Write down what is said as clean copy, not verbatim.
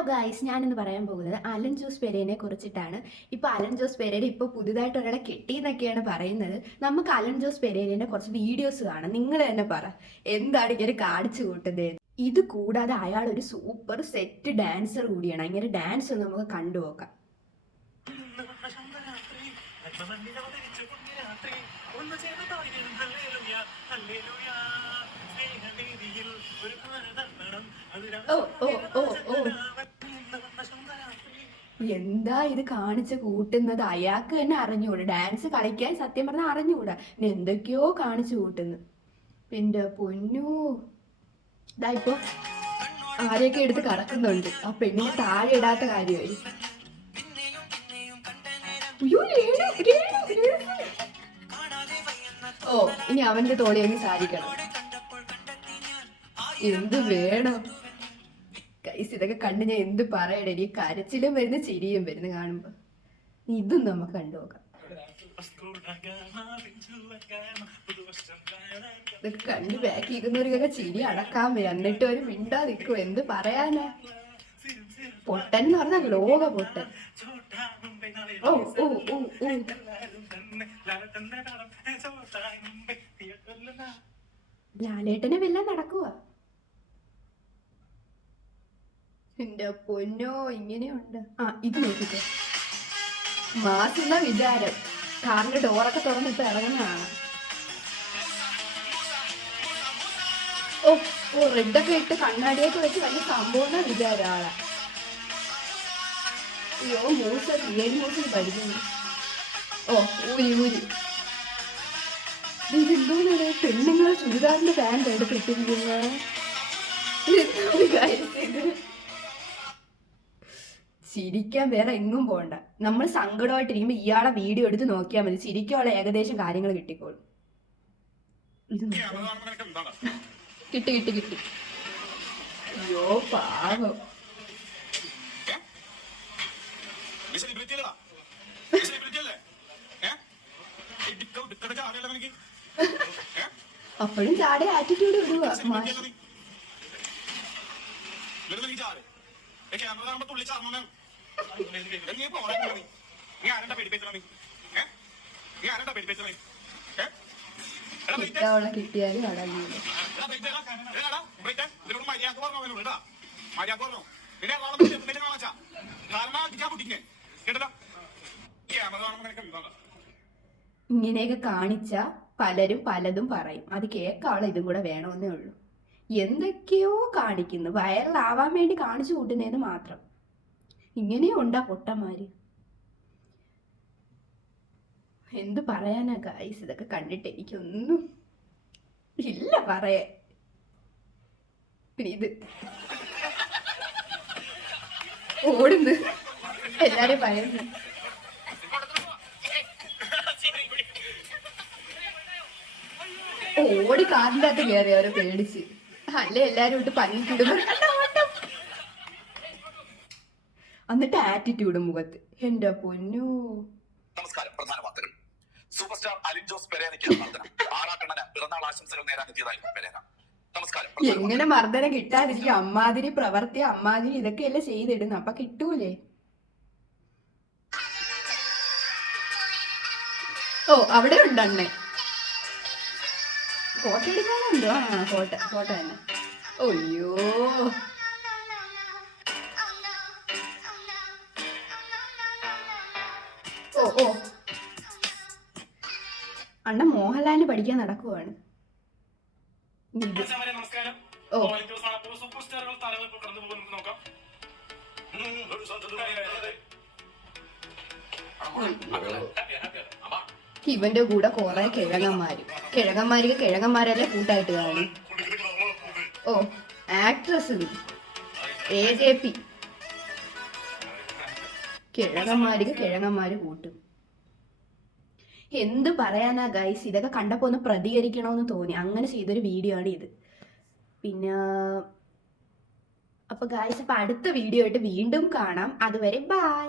Hello guys, ഞാനിന്ന് പറയാൻ പോകുന്നത് അലൻ ജോസ് പെരേരയെ കുറിച്ചിട്ടാണ്. ഇപ്പോൾ അലൻ ജോസ് പെരേര ഇപ്പോൾ പുതുതായിട്ട് ഒരാളെ കെട്ടിയെന്നൊക്കെയാണ് പറയുന്നത്. നമുക്ക് അലൻ ജോസ് പെരേരയുടെ കുറച്ച് വീഡിയോസ് കാണാം. നിങ്ങൾ തന്നെ പറ, എന്താണ് ഇങ്ങനെ കാണിച്ചു കൂട്ടുന്നത്? ഇത് കൂടാതെ അയാൾ ഒരു സൂപ്പർ സെറ്റ് ഡാൻസർ കൂടിയാണ്. ഇങ്ങനെ ഡാൻസ് ഒന്ന് നമുക്ക് കണ്ടുപോക്കാം. എന്താ ഇത് കാണിച്ച് കൂട്ടുന്നത്? അയാൾക്ക് തന്നെ അറിഞ്ഞുകൂടാ, ഡാൻസ് കളിക്കാൻ സത്യം പറഞ്ഞാൽ അറിഞ്ഞുകൂടാ, എന്തൊക്കെയോ കാണിച്ചു കൂട്ടുന്നു. എന്റെ പൊന്നു, ഇതാ ഇപ്പൊ ആരെയൊക്കെ എടുത്ത് കറക്കുന്നുണ്ട്. ആ പെണ്ണിനെ താഴെ ഇടാത്ത കാര്യമായി. ഓ, ഇനി അവന്റെ തോളി അങ്ങ് സാധിക്കണം. എന്ത് വേണം ഗൈസ്? ഇതൊക്കെ കണ്ട് ഞാൻ എന്ത് പറയണേ? എനിക്ക് കരച്ചിലും വരുന്നു, ചിരിയും വരുന്നു കാണുമ്പോ. ഇതും നമുക്ക് കണ്ടുപോകാം. ഇതൊക്കെ കണ്ട് ബാക്ക് ചെയ്യുന്നവർക്കൊക്കെ ചിരി അടക്കാൻ വരും, എന്നിട്ട് ഒരു മിണ്ടാ നിൽക്കും. എന്ത് പറയാനാ? പൊട്ടൻ എന്ന് പറഞ്ഞാൽ ലോക പൊട്ടൻ. ഓ ഓ ഓ ഓ, ലാലേട്ടനെ വല്ലതും നടക്കുക? എന്റെ പൊന്നോ, ഇങ്ങനെയുണ്ട്. ആ, ഇത് നോക്കിക്കോ. മാസുന്ന വിചാരം കാറിന്റെ ഡോറൊക്കെ തുറന്ന് ഇപ്പൊ ഇറങ്ങുന്നതാണ്. ഓ ഓ, റെഡൊക്കെ ഇട്ട് കണ്ണാടിയൊക്കെ വെച്ച് വലിയ സംഭവം വിചാരം ആളെ. അയ്യോ, മൂസ ഏഴ് മൂസിൽ പഠിക്കുന്നു. ഓ, ഊരി ഊരി. ഇതെന്തോന്നാണ് പെണ്ണുങ്ങൾ ചുരിദാറിന്റെ പാൻറ് എടുത്തിട്ടിരിക്കുന്നത്? ചിരിക്കാൻ വേറെ എങ്ങും പോകണ്ട. നമ്മൾ സങ്കടമായിട്ടിരിക്കുമ്പോ ഇയാളെ വീഡിയോ എടുത്ത് നോക്കിയാൽ മതി, ചിരിക്കാനുള്ള ഏകദേശം കാര്യങ്ങൾ കിട്ടിക്കോളും. കിട്ടി കിട്ടി കിട്ടി. അയ്യോ പാവം. അപ്പോഴും ചാടി ആറ്റിറ്റ്യൂഡ് വിടുക. കിട്ടിയാലും അടങ്ങില്ല. ഇങ്ങനെയൊക്കെ കാണിച്ച പലരും പലതും പറയും. അത് കേൾക്കാനുള്ള ഇതും കൂടെ വേണമെന്നേ ഉള്ളൂ. എന്തൊക്കെയോ കാണിക്കുന്നു, വൈറലാവാൻ വേണ്ടി കാണിച്ചു കൂട്ടുന്നതെന്ന് മാത്രം. ഇങ്ങനെയും ഉണ്ടാ പൊട്ടന്മാര്. എന്ത് പറയാനാ ഗൈസ്? ഇതൊക്കെ കണ്ടിട്ട് എനിക്കൊന്നും ഇല്ല പറയാൻ. പിന്നെ ഇത് ഓടുന്നു, എല്ലാരും പറയുന്നു. ഓടി കാറിൻ്റെ അകത്ത് കയറി അവരെ പേടിച്ച്. അല്ലേ എല്ലാരും ഇട്ട് പഞ്ഞിക്കിടുന്നു. എന്നിട്ട് ആറ്റിറ്റ്യൂഡ് മുഖത്ത്. എന്റെ പൊന്നു. നമസ്കാരം. പ്രധാന വാർത്തകൾ. സൂപ്പർ സ്റ്റാർ അലിൻ ജോസ് പെരേരയ്ക്ക് ആറാട്ടണ്ണന് പിറന്നാൾ ആശംസകൾ നേരാനെത്തിയതായിരുന്നു പെരേര. നമസ്കാരം. എങ്ങനെ മർദ്ദനം കിട്ടാതിരിക്കും? അമ്മാതിരി പ്രവർത്തി, അമ്മാതിരി ഇതൊക്കെയല്ലേ ചെയ്തിടുന്നു, അപ്പൊ കിട്ടൂലേ? ഓ, അവിടെ ഉണ്ടണ്ണേ. ഫോട്ടോ എടുക്കാനുണ്ടോ? ആ, ഫോട്ടോ തന്നെ. ഒയ്യോ, ഓ ഓ, അണ്ണ മോഹൻലാലിന് പഠിക്കാൻ നടക്കുവാണ്. ഓ, ഇവന്റെ കൂടെ കുറെ കിഴങ്ങന്മാർക്ക് കിഴങ്ങന്മാരല്ലേ കൂട്ടായിട്ട് കാണും. ഓ, ആക്ട്രസ് AJP. കിഴങ്ങന്മാർക്ക് കിഴങ്ങന്മാര് കൂട്ടും. എന്ത് പറയാനാ ഗൈസ്? ഇതൊക്കെ കണ്ടപ്പോ ഒന്ന് പ്രതികരിക്കണമെന്ന് തോന്നി, അങ്ങനെ ചെയ്തൊരു വീഡിയോ ആണ് ഇത്. പിന്നെ അപ്പൊ ഗൈസ്, അപ്പൊ അടുത്ത വീഡിയോ ആയിട്ട് വീണ്ടും കാണാം. അതുവരെ ബൈ.